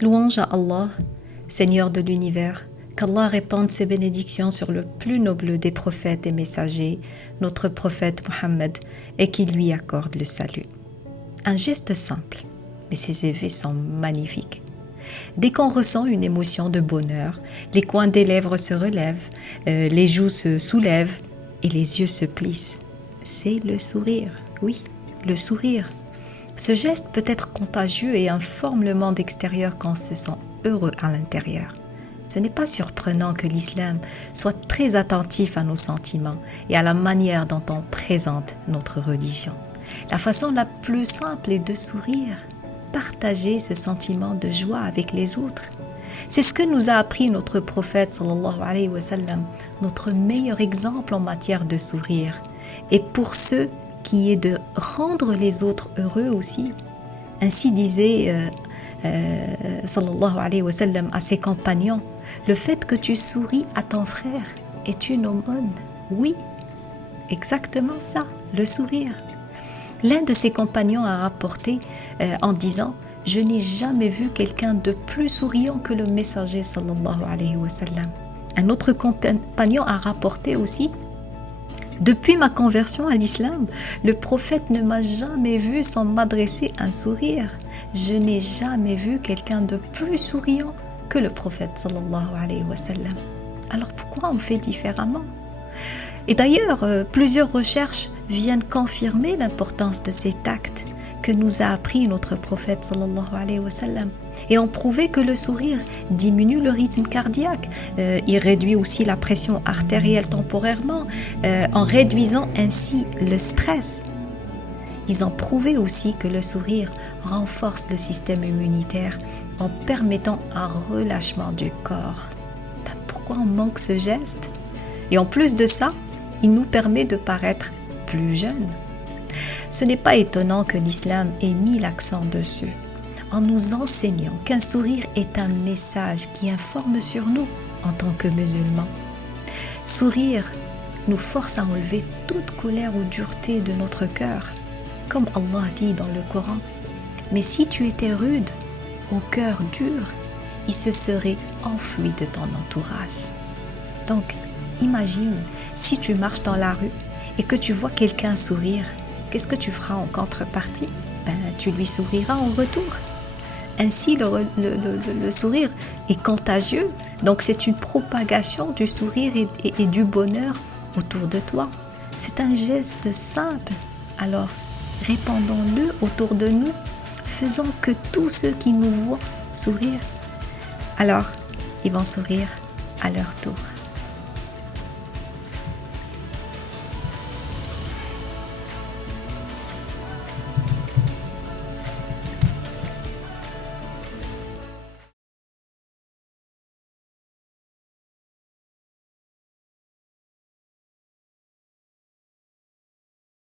Louange à Allah, Seigneur de l'univers, qu'Allah répande ses bénédictions sur le plus noble des prophètes et messagers, notre prophète Mohammed, et qu'il lui accorde le salut. Un geste simple, mais ses effets sont magnifiques. Dès qu'on ressent une émotion de bonheur, les coins des lèvres se relèvent, les joues se soulèvent et les yeux se plissent. C'est le sourire, oui, le sourire. Ce geste peut être contagieux et informe le monde extérieur quand on se sent heureux à l'intérieur. Ce n'est pas surprenant que l'islam soit très attentif à nos sentiments et à la manière dont on présente notre religion. La façon la plus simple est de sourire, partager ce sentiment de joie avec les autres. C'est ce que nous a appris notre prophète sallallahu alayhi wa sallam, notre meilleur exemple en matière de sourire. Et pour ceux qui est de rendre les autres heureux aussi. Ainsi disait sallallahu alayhi wa sallam à ses compagnons, le fait que tu souris à ton frère est une aumône. Oui, exactement ça, le sourire. L'un de ses compagnons a rapporté en disant, je n'ai jamais vu quelqu'un de plus souriant que le messager sallallahu alayhi wa sallam. Un autre compagnon a rapporté aussi, depuis ma conversion à l'islam, le prophète ne m'a jamais vu sans m'adresser un sourire. Je n'ai jamais vu quelqu'un de plus souriant que le prophète sallallahu alayhi wa sallam. Alors pourquoi on fait différemment? Et d'ailleurs, plusieurs recherches viennent confirmer l'importance de cet acte que nous a appris notre prophète sallallahu alayhi wa sallam et ont prouvé que le sourire diminue le rythme cardiaque, il réduit aussi la pression artérielle temporairement en réduisant ainsi le stress. Ils ont prouvé aussi que le sourire renforce le système immunitaire en permettant un relâchement du corps. Pourquoi on manque ce geste? Et en plus de ça, il nous permet de paraître plus jeunes. Ce n'est pas étonnant que l'islam ait mis l'accent dessus, en nous enseignant qu'un sourire est un message qui informe sur nous en tant que musulmans. Sourire nous force à enlever toute colère ou dureté de notre cœur, comme Allah dit dans le Coran. Mais si tu étais rude, au cœur dur, il se serait enfui de ton entourage. Donc, imagine si tu marches dans la rue et que tu vois quelqu'un sourire. Qu'est-ce que tu feras en contrepartie? Tu lui souriras en retour. Ainsi, le sourire est contagieux. Donc, c'est une propagation du sourire et du bonheur autour de toi. C'est un geste simple. Alors, répandons-le autour de nous. Faisons que tous ceux qui nous voient sourire. Alors, ils vont sourire à leur tour.